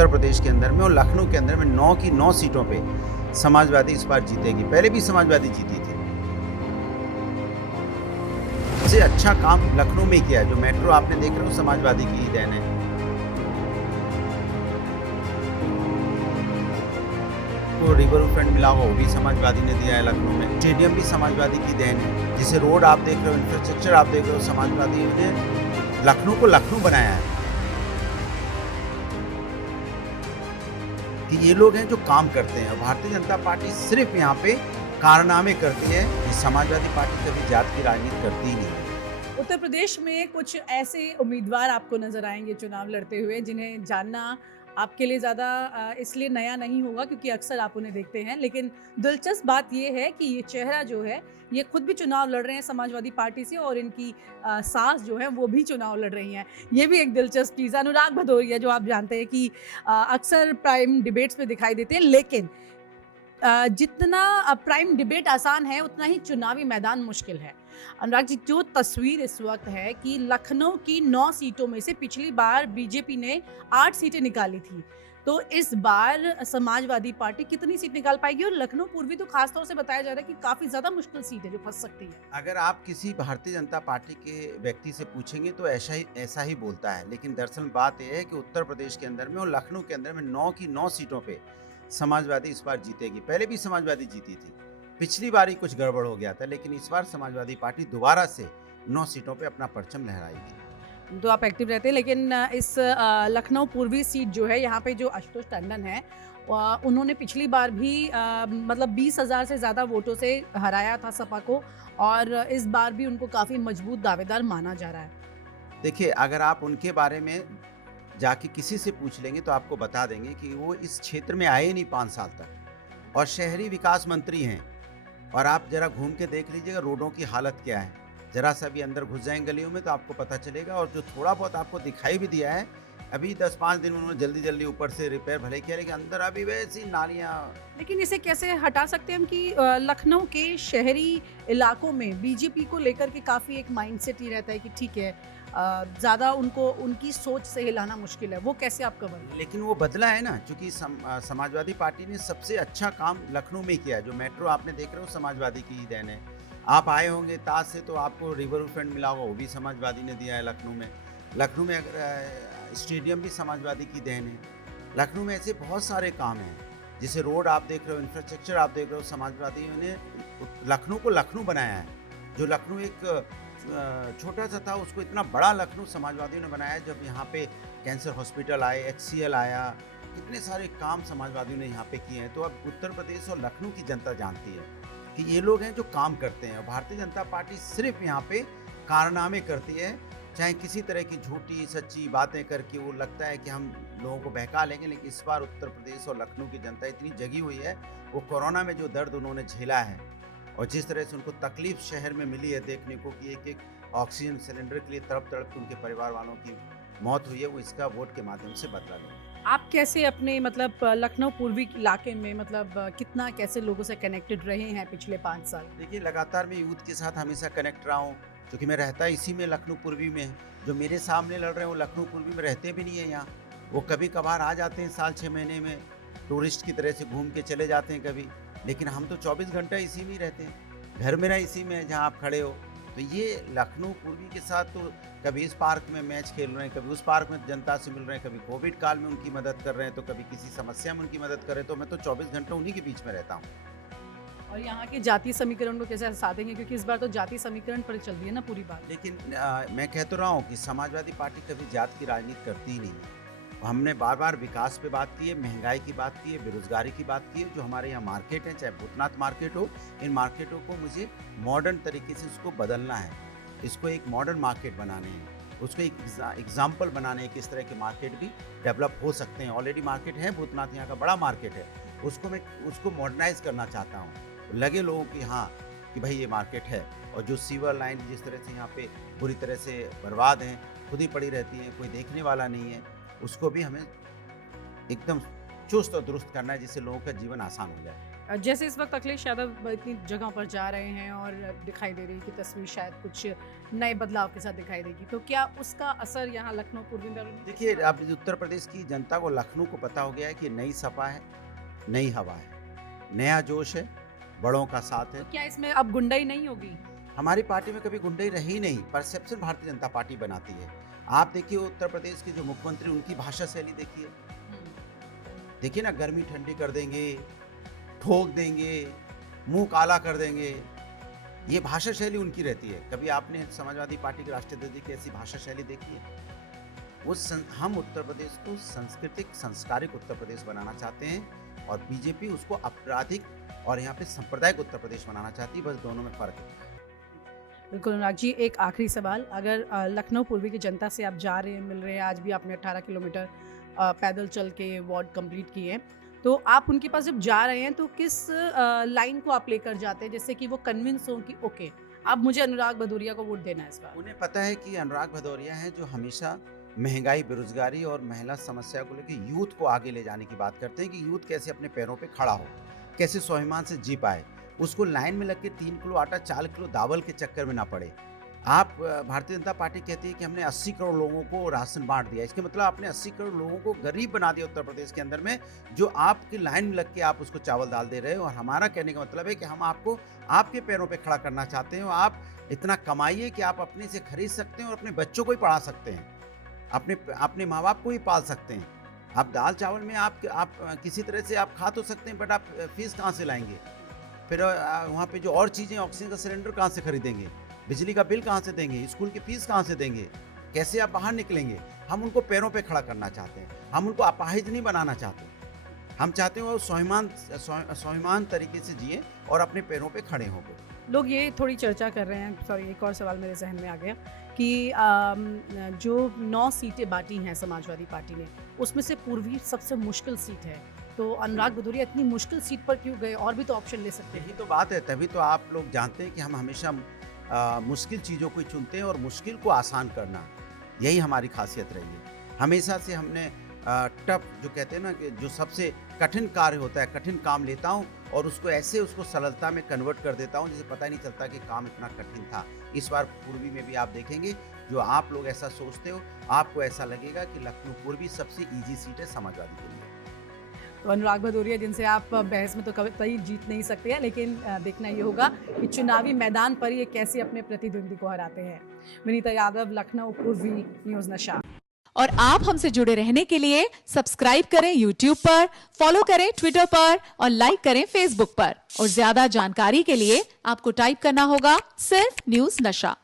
उत्तर प्रदेश के अंदर में और लखनऊ के अंदर में 9 की 9 सीटों पे समाजवादी इस बार जीतेगी। पहले भी समाजवादी जीती थी। सबसे अच्छा काम लखनऊ में किया है। जो मेट्रो आपने देख रहे हो समाजवादी की ही देन है। तो रिवर फ्रंट मिला हुआ वो भी समाजवादी ने दिया है लखनऊ में। स्टेडियम भी समाजवादी की देन है। जिसे रोड आप देख रहे हो, इंफ्रास्ट्रक्चर आप देख रहे हो, समाजवादियों ने लखनऊ को लखनऊ बनाया है। कि ये लोग हैं जो काम करते हैं। भारतीय जनता पार्टी सिर्फ यहाँ पे कारनामे करती है। कि समाजवादी पार्टी कभी जात की राजनीति करती ही नहीं है। उत्तर प्रदेश में कुछ ऐसे उम्मीदवार आपको नजर आएंगे चुनाव लड़ते हुए जिन्हें जानना आपके लिए ज़्यादा इसलिए नया नहीं होगा क्योंकि अक्सर आप उन्हें देखते हैं, लेकिन दिलचस्प बात यह है कि ये चेहरा जो है ये खुद भी चुनाव लड़ रहे हैं समाजवादी पार्टी से और इनकी सास जो है वो भी चुनाव लड़ रही हैं। ये भी एक दिलचस्प चीज़ है। अनुराग भदौरिया जो आप जानते हैं कि अक्सर प्राइम डिबेट्स में दिखाई देते हैं, लेकिन जितना प्राइम डिबेट आसान है उतना ही चुनावी मैदान मुश्किल है। अनुराग जी, जो तस्वीर इस वक्त है कि लखनऊ की 9 सीटों में से पिछली बार बीजेपी ने 8 सीटें निकाली थी, तो इस बार समाजवादी पार्टी कितनी सीट निकाल पाएगी? और लखनऊ पूर्वी तो खासतौर से बताया जा रहा है कि काफी ज्यादा मुश्किल सीट है जो फंस सकती है। अगर आप किसी भारतीय जनता पार्टी के व्यक्ति से पूछेंगे तो ऐसा ही बोलता है। लेकिन दरअसल बात यह है कि उत्तर प्रदेश के अंदर में और लखनऊ के अंदर में 9 की 9 सीटों पे समाजवादी इस बार जीतेगी। पहले भी समाजवादी जीती थी। पिछली बार ही कुछ गड़बड़ हो गया था, लेकिन इस बार समाजवादी पार्टी दोबारा से 9 सीटों पे अपना परचम लहराएगी। तो आप एक्टिव रहते हैं, लेकिन इस लखनऊ पूर्वी सीट जो है यहाँ पे जो आशुतोष टंडन है उन्होंने पिछली बार भी मतलब 20,000 से ज़्यादा वोटों से हराया था सपा को, और इस बार भी उनको काफ़ी मजबूत दावेदार माना जा रहा है। देखिए, अगर आप उनके बारे में जाके किसी से पूछ लेंगे तो आपको बता देंगे कि वो इस क्षेत्र में आए ही नहीं 5 साल तक और शहरी विकास मंत्री हैं। और आप जरा घूम के देख लीजिएगा रोडों की हालत क्या है। जरा सा भी अंदर घुस जाएंगे गलियों में तो आपको पता चलेगा। और जो थोड़ा बहुत आपको दिखाई भी दिया है, अभी 10-5 दिन में उन्होंने जल्दी जल्दी ऊपर से रिपेयर भले किया, लेकिन अंदर अभी वैसी नालियाँ। लेकिन इसे कैसे हटा सकते हैं हम कि लखनऊ के शहरी इलाकों में बीजेपी को लेकर के काफ़ी एक माइंडसेट ही रहता है कि ठीक है, ज़्यादा उनको उनकी सोच से हिलाना मुश्किल है। वो कैसे आप कवर? लेकिन वो बदला है ना, क्योंकि समाजवादी पार्टी ने सबसे अच्छा काम लखनऊ में किया है। जो मेट्रो आपने देख रहे हो समाजवादी की ही देन है। आप आए होंगे ताज से तो आपको रिवर फ्रंट मिला होगा, वो भी समाजवादी ने दिया है लखनऊ में। लखनऊ में अगर स्टेडियम भी समाजवादी की देन है। लखनऊ में ऐसे बहुत सारे काम हैं। जैसे रोड आप देख रहे हो, इंफ्रास्ट्रक्चर आप देख रहे हो, समाजवादियों ने लखनऊ को लखनऊ बनाया है। जो लखनऊ एक छोटा सा था उसको इतना बड़ा लखनऊ समाजवादियों ने बनाया है। जब यहाँ पे कैंसर हॉस्पिटल आए, HCL आया, कितने सारे काम समाजवादियों ने यहाँ पे किए हैं। तो अब उत्तर प्रदेश और लखनऊ की जनता जानती है कि ये लोग हैं जो काम करते हैं। भारतीय जनता पार्टी सिर्फ यहाँ पे कारनामे करती है। चाहे किसी तरह की झूठी सच्ची बातें करके वो लगता है कि हम लोगों को बहका लेंगे, लेकिन इस बार उत्तर प्रदेश और लखनऊ की जनता इतनी जगी हुई है। वो कोरोना में जो दर्द उन्होंने झेला है और जिस तरह से उनको तकलीफ शहर में मिली है देखने को कि एक एक ऑक्सीजन सिलेंडर के लिए तड़प तड़प के उनके परिवार वालों की मौत हुई है, वो इसका वोट के माध्यम से बदला लेंगे। आप कैसे अपने मतलब लखनऊ पूर्वी इलाके में मतलब कितना कैसे लोगों से कनेक्टेड रहे हैं पिछले 5 साल? देखिए, लगातार मैं यूथ के साथ हमेशा कनेक्ट रहा हूँ, क्योंकि मैं रहता इसी में लखनऊ पूर्वी में है। जो मेरे सामने लड़ रहे हैं वो लखनऊ पूर्वी में रहते भी नहीं है यहाँ। वो कभी कभार आ जाते हैं साल 6 महीने में, टूरिस्ट की तरह से घूम के चले जाते हैं कभी। लेकिन हम तो 24 घंटा इसी में ही रहते हैं। घर मेरा इसी में है जहाँ आप खड़े हो। तो ये लखनऊ पूर्वी के साथ तो कभी इस पार्क में मैच खेल रहे हैं, कभी उस पार्क में जनता से मिल रहे हैं, कभी कोविड काल में उनकी मदद कर रहे हैं, तो कभी किसी समस्या में उनकी मदद कर रहे हैं। तो मैं तो 24 घंटे उन्हीं के बीच में रहता हूँ। और यहाँ के जाति समीकरण को कैसे हटा देंगे, क्योंकि इस बार तो जाति समीकरण पर चल रही है ना पूरी बात। लेकिन मैं कह तो रहा हूँ कि समाजवादी पार्टी कभी जात की राजनीति करती ही नहीं है। हमने बार बार विकास पे बात की है, महंगाई की बात की है, बेरोजगारी की बात की है। जो हमारे यहाँ मार्केट है, चाहे भूतनाथ मार्केट हो, इन मार्केटों को मुझे मॉडर्न तरीके से उसको बदलना है। इसको एक मॉडर्न मार्केट बनाने हैं, उसको एक एग्जाम्पल बनाने हैं, किस तरह के मार्केट भी डेवलप हो सकते हैं। ऑलरेडी मार्केट है भूतनाथ, यहाँ का बड़ा मार्केट है। उसको मॉडर्नाइज करना चाहता हूँ। लगे लोगों की हाँ कि भाई ये मार्केट है। और जो सीवर लाइन जिस तरह से यहाँ पे बुरी तरह से बर्बाद हैं, खुद ही पड़ी रहती हैं, कोई देखने वाला नहीं है, उसको भी हमें एकदम चुस्त और दुरुस्त करना है, जिससे लोगों का जीवन आसान हो जाए। जैसे इस वक्त अखिलेश यादव इतनी जगहों पर जा रहे हैं और दिखाई दे रही है कि तस्वीर शायद कुछ नए बदलाव के साथ दिखाई देगी, तो क्या उसका असर यहाँ लखनऊ पूर्वी में? देखिए, अब उत्तर प्रदेश की जनता को, लखनऊ को पता हो गया है कि नई सपा है, नई हवा है, नया जोश है, बड़ों का साथ है। तो क्या इसमें अब गुंडाई नहीं होगी? हमारी पार्टी में कभी गुंडाई रही नहीं, परसेप्शन भारतीय जनता पार्टी बनाती है। आप देखिए उत्तर प्रदेश के जो मुख्यमंत्री, उनकी भाषा शैली देखिए, देखिए ना, गर्मी ठंडी कर देंगे, ठोक देंगे, मुंह काला कर देंगे, ये भाषा शैली उनकी रहती है। कभी आपने समाजवादी पार्टी के राष्ट्रीय अध्यक्ष की ऐसी भाषा शैली देखी है? हम उत्तर प्रदेश को सांस्कृतिक संस्कारिक उत्तर प्रदेश बनाना चाहते हैं और बीजेपी उसको आपराधिक और यहाँ पे सांप्रदायिक उत्तर प्रदेश बनाना चाहती है, बस दोनों में फर्क है। बिल्कुल अनुराग जी, एक आखिरी सवाल, अगर लखनऊ पूर्वी की जनता से आप जा रहे हैं, मिल रहे हैं, आज भी आपने 18 किलोमीटर पैदल चल के वार्ड कंप्लीट किए हैं, तो आप उनके पास जब जा रहे हैं तो किस लाइन को आप लेकर जाते हैं जिससे कि वो कन्विंस हो कि ओके अब मुझे अनुराग भदौरिया को वोट देना है इस बार? उन्हें पता है कि अनुराग भदौरिया है जो हमेशा महंगाई, बेरोजगारी और महिला समस्या को लेकर यूथ को आगे ले जाने की बात करते हैं कि यूथ कैसे अपने पैरों पे खड़ा हो, कैसे स्वाभिमान से जी पाए, उसको लाइन में लग के 3 किलो आटा 4 किलो दावल के चक्कर में ना पड़े। आप भारतीय जनता पार्टी कहती है कि हमने 80 करोड़ लोगों को राशन बांट दिया, इसके मतलब आपने 80 करोड़ लोगों को गरीब बना दिया उत्तर प्रदेश के अंदर में, जो आपकी लाइन में लग के आप उसको चावल दाल दे रहे हो। और हमारा कहने का मतलब है कि हम आपको आपके पैरों पे खड़ा करना चाहते हैं। आप इतना कमाइए कि आप अपने से खरीद सकते हैं और अपने बच्चों को ही पढ़ा सकते हैं, अपने माँ बाप को ही पाल सकते हैं। आप दाल चावल में आप किसी तरह से आप खा तो सकते हैं, बट आप फीस कहाँ से लाएंगे? फिर वहाँ पे जो और चीज़ें, ऑक्सीजन का सिलेंडर कहाँ से खरीदेंगे, बिजली का बिल कहाँ से देंगे, स्कूल की फीस कहाँ से देंगे, कैसे आप बाहर निकलेंगे? हम उनको पैरों पे खड़ा करना चाहते हैं, हम उनको अपाहिज नहीं बनाना चाहते। हम चाहते हैं वो स्वाभिमान तरीके से जिए और अपने पैरों पे खड़े हों। लोग ये थोड़ी चर्चा कर रहे हैं, सॉरी एक और सवाल मेरे जहन में आ गया कि जो 9 सीटें बांटी हैं समाजवादी पार्टी ने, उसमें से पूर्वी सबसे मुश्किल सीट है, तो अनुराग भदौरिया इतनी मुश्किल सीट पर क्यों गए? और भी तो ऑप्शन ले सकते हैं। यही तो बात है, तभी तो आप लोग जानते हैं कि हम हमेशा मुश्किल चीज़ों को चुनते हैं और मुश्किल को आसान करना, यही हमारी खासियत रही है। हमेशा से हमने टफ, जो कहते हैं ना कि जो सबसे कठिन कार्य होता है, कठिन काम लेता हूँ और उसको सरलता में कन्वर्ट कर देता हूँ, जिसे पता ही नहीं चलता कि काम इतना कठिन था। इस बार पूर्वी में भी आप देखेंगे, जो आप लोग ऐसा सोचते हो, आपको ऐसा लगेगा कि लखनऊ पूर्वी सबसे ईजी सीट है समाजवादी के लिए। तो अनुराग भदौरिया, जिनसे आप बहस में तो कभी जीत नहीं सकते हैं, लेकिन देखना ये होगा कि चुनावी मैदान पर ये कैसे अपने प्रतिद्वंदी को हराते हैं। विनीता यादव, लखनऊ पूर्वी, न्यूज़ नशा। और आप हमसे जुड़े रहने के लिए सब्सक्राइब करें YouTube पर, फॉलो करें Twitter पर और लाइक करें Facebook पर। और ज्यादा जानकारी के लिए आपको टाइप करना होगा सिर्फ न्यूज़ नशा।